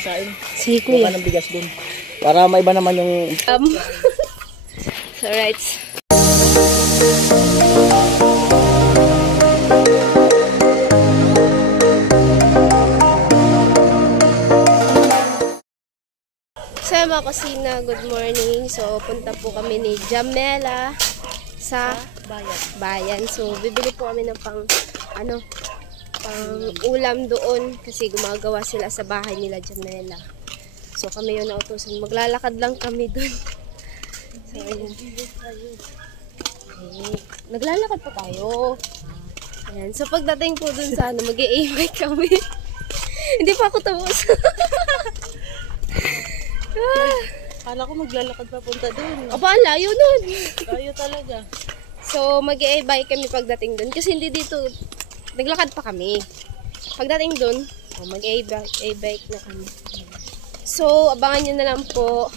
saing. Sige kuya. Ng bigas dun. Para maiba naman yung... So right. Sa mga kusina, good morning. So, punta po kami ni Jamela sa bayan. So, bibili po kami ng pang ulam doon kasi gumagawa sila sa bahay nila Jamela. So, kami yung nautusan. Maglalakad lang kami doon. So, ayan. Naglalakad pa tayo. Ayan. So, pagdating po doon sa mag-i-aimay kami. Hindi pa ako tapos. Kala ko maglalakad pa punta doon. Aba, layo nun. Layo talaga. So, mag-e-bike kami pagdating doon. Kasi hindi dito, naglakad pa kami. Pagdating doon, mag-e-bike na kami. So, abangan nyo na lang po.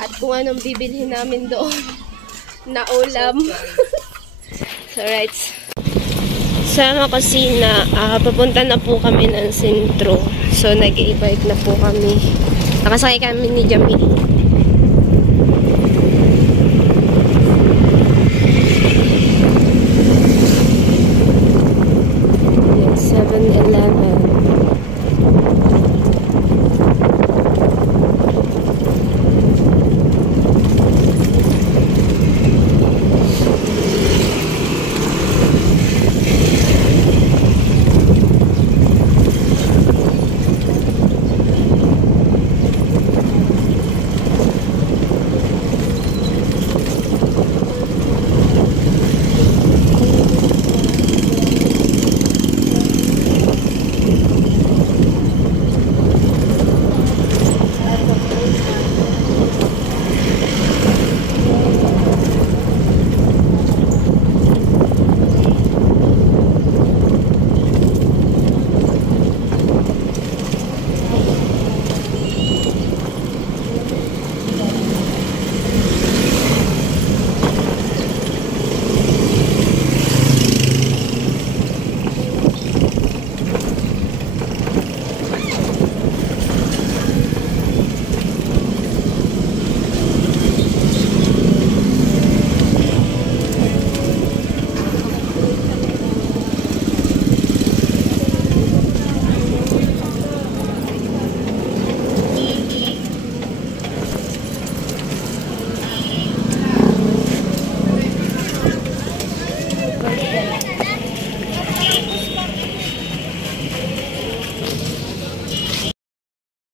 At kung anong bibilhin namin doon na ulam. So, right. Sa mga kusina, papunta na po kami ng sentro. So, nag-e-bike na po kami. Nakasakay kami ni Jamie. Yan, 7-Eleven.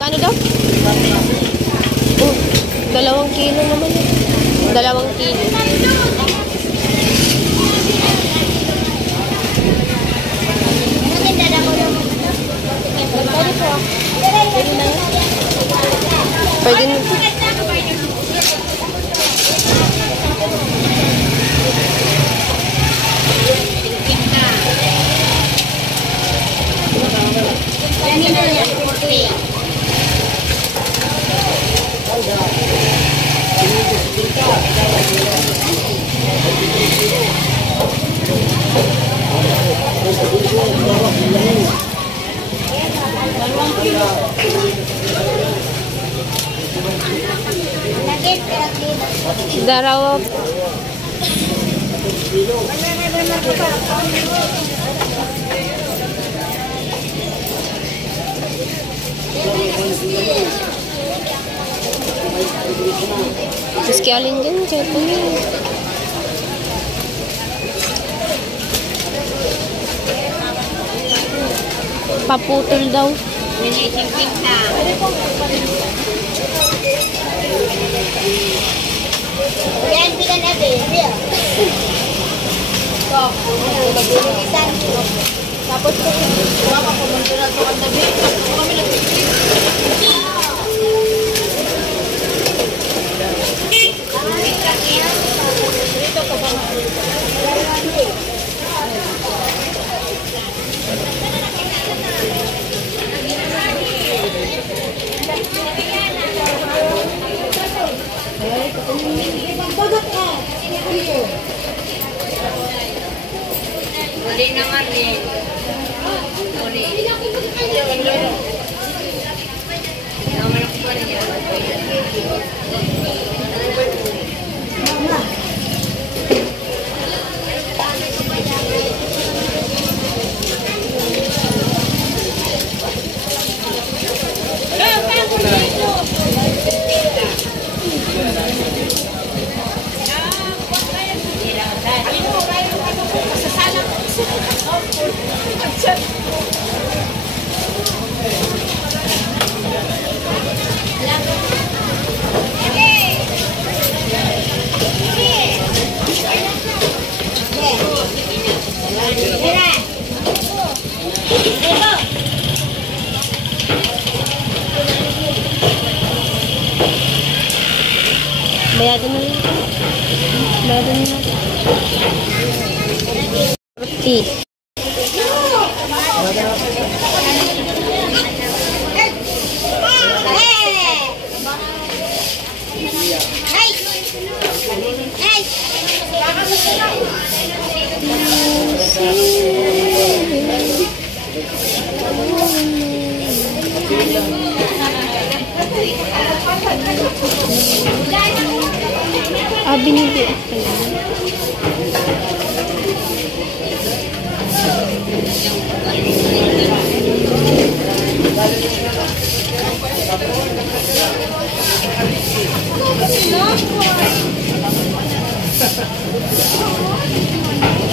Ano daw? 2 kilo naman. 2 kilo. Pwede na. Darawa. Terus kialin kan jatuhnya. Paputol daw. Yan, bigan na ba? Tapos po, mama ko mong tinato ang tabi. Kami dito ka ba? Uli naman eh. Uli. Bayadan na lang. Bayadan na lang. 40. Binibig pala.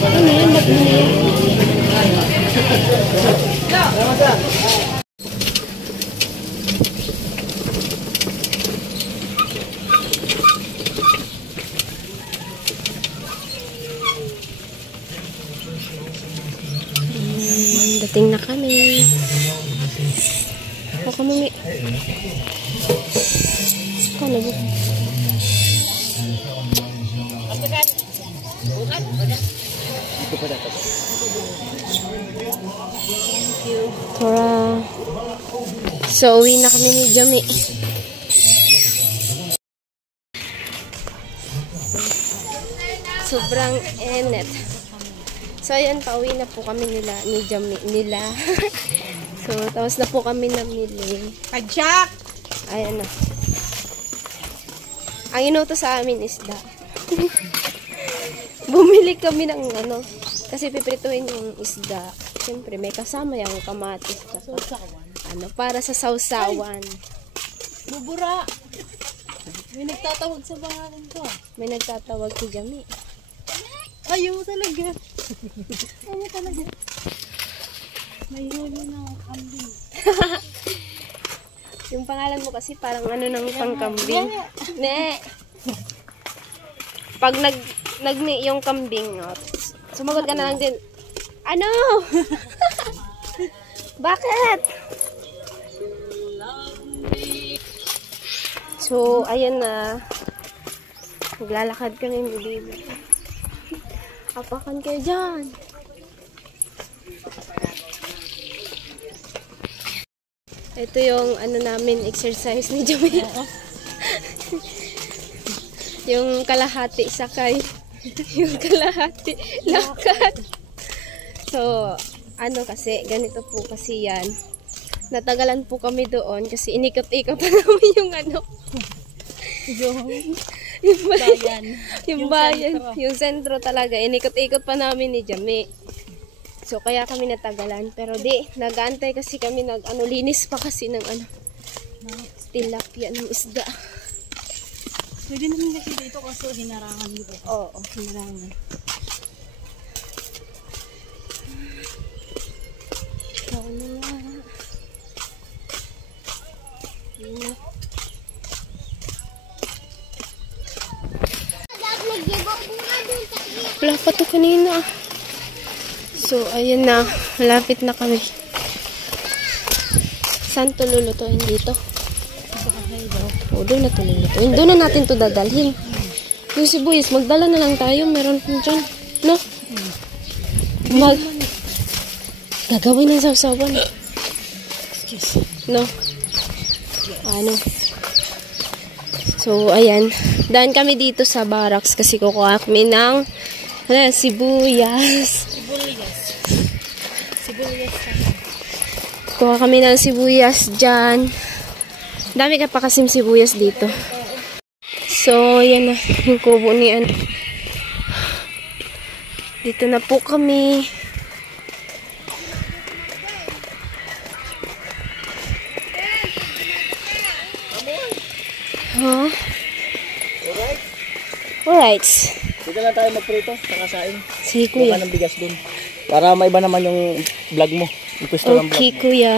Ano yan? Ba't mo yan? Dating na kami. Ako mami. Ako na ba? Tara. So, uwi na kami ni Jami. Sobrang init. So, ayan, pauwi na po kami ni Jami, nila. So, tapos na po kami namili. Padyak! Ayan na. Ang inuto sa amin isda. Bumili kami ng kasi piprituhin yung isda. Siyempre, may kasama yung kamatis. Para sa sausawan. Bubura! May nagtatawag sa baharan ko. May nagtatawag si Jami. Ayaw talaga. Ayaw talaga. May huli na kambing. Yung pangalan mo kasi parang ng pangkambing. Ne. Pag nagni yung kambing, sumagot ka na lang din. Ano? Bakit? So, ayan na. Maglalakad kami, baby. Apakan kayo dyan. Ito yung namin exercise ni Jami. Yung kalahati sakay. Yung kalahati lakad. So, kasi, ganito po kasi yan. Natagalan po kami doon kasi inikot-ikot pa namin yung yung bayan. Yung bayan. Yung sentro talaga. Inikot-ikot pa namin ni Jami. So, kaya kami natagalan. Pero nag-aantay kasi kami, linis pa kasi ng tilapia ng isda. Pwede naman kasi dito kaso hinarangan dito. Oo, hinarangan. Ikaw na nga. Wala pa to kanina. So, ayun na. Malapit na kami. Saan to lulutuin dito? O, doon na to lulutuin. Doon na natin to dadalhin. Yung sibuyas, magdala na lang tayo. Meron dyan. No? Gagawin ng sausawan. No? So, ayan. Daan kami dito sa barracks kasi kukuha kami ng sibuyas. Kuha kami ng sibuyas dyan. Dami ka pa kasing sibuyas dito. So, yan na. Yung kubo ni Dito na po kami. Huh? Alright. Dito lang tayo magprito sa kasain. Sige, kuya. Ng bigas dun. Para maiba naman yung vlog mo. Yung pwesto ng vlog Okay, mo. kuya.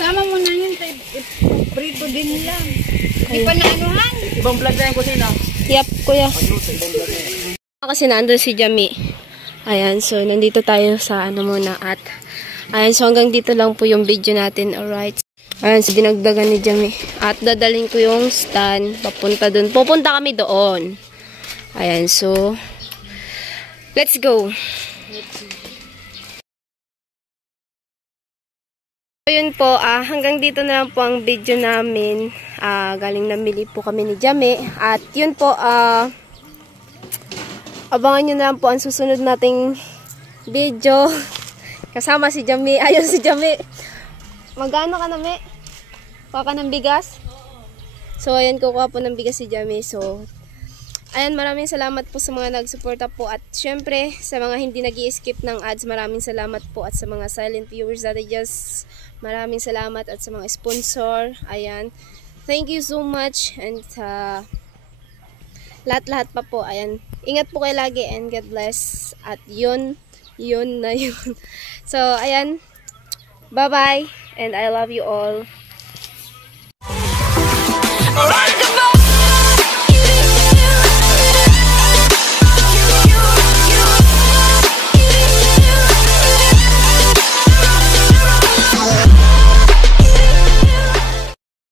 Sama mo na yun. Prito din lang. Hindi pa naanuhan. Ibang vlog na yung kusina. Yep, kuya. Kasi nandun si Jami. Ayan, so nandito tayo sa muna at Ayan, so hanggang dito lang po yung video natin. Alright. Ayan, so dinagdagan ni Jami. At dadalhin ko yung stand papunta dun. Pupunta kami doon. Ayan, so let's go. So yun po, hanggang dito na lang po ang video namin. Galing namili po kami ni Jami. At yun po, abangan nyo na lang po ang susunod nating video. Kasama si Jami. Ayun si Jami. Magano ka na, Me? Kuha ka ng bigas? So, ayan, kukuha po ng bigas si Jami. So, ayan, maraming salamat po sa mga nagsuporta po. At syempre, sa mga hindi nag-i-skip ng ads, maraming salamat po. At sa mga silent viewers that I just, maraming salamat. At sa mga sponsor, ayan. Thank you so much. And lahat-lahat pa po. Ayan. Ingat po kayo lagi and God bless. At yun na yun. So, ayan. Bye-bye. And I love you all. Alright.